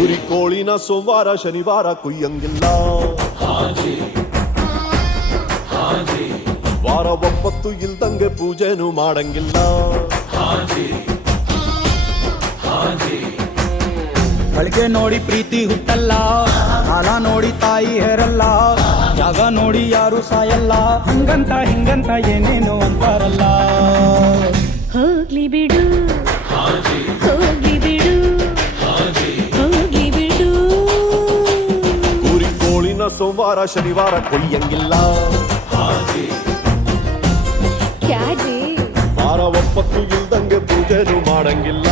ಕುರಿ ಕೋಳಿನ ಸೋಮವಾರ ಶನಿವಾರ ಕುಯ್ಯಂಗಿಲ್ಲ. ವಾರ ಒಪ್ಪತ್ತು ಇಲ್ದಂಗೆ ಪೂಜೆನೂ ಮಾಡಂಗಿಲ್ಲ. ಗಳಿಗೆ ನೋಡಿ ಪ್ರೀತಿ ಹುಟ್ಟಲ್ಲ, ಕಾಲ ನೋಡಿ ತಾಯಿ ಹೇರಲ್ಲ, ಜಾಗ ನೋಡಿ ಯಾರು ಸಾಯಲ್ಲ, ಹಂಗಂತ ಹಿಂಗಂತ ಏನೇನು ಅಂತಾರಲ್ಲ. ಹೋಗ್ಲಿ ಬಿಡು ಹೋಗ್ಲಿ ಬಿಡು ಹೋಗ್ಲಿ ಬಿಡು. ಕುರಿ ಕೋಳಿನ ಸೋಮವಾರ ಶನಿವಾರ ಕೊಯ್ಯಂಗಿಲ್ಲ. ಕ್ಯಾಜಿ ವಾರ ಒಪ್ಪತ್ತು ಇಲ್ದಂಗೆ ಪೂಜೆನೂ ಮಾಡಂಗಿಲ್ಲ.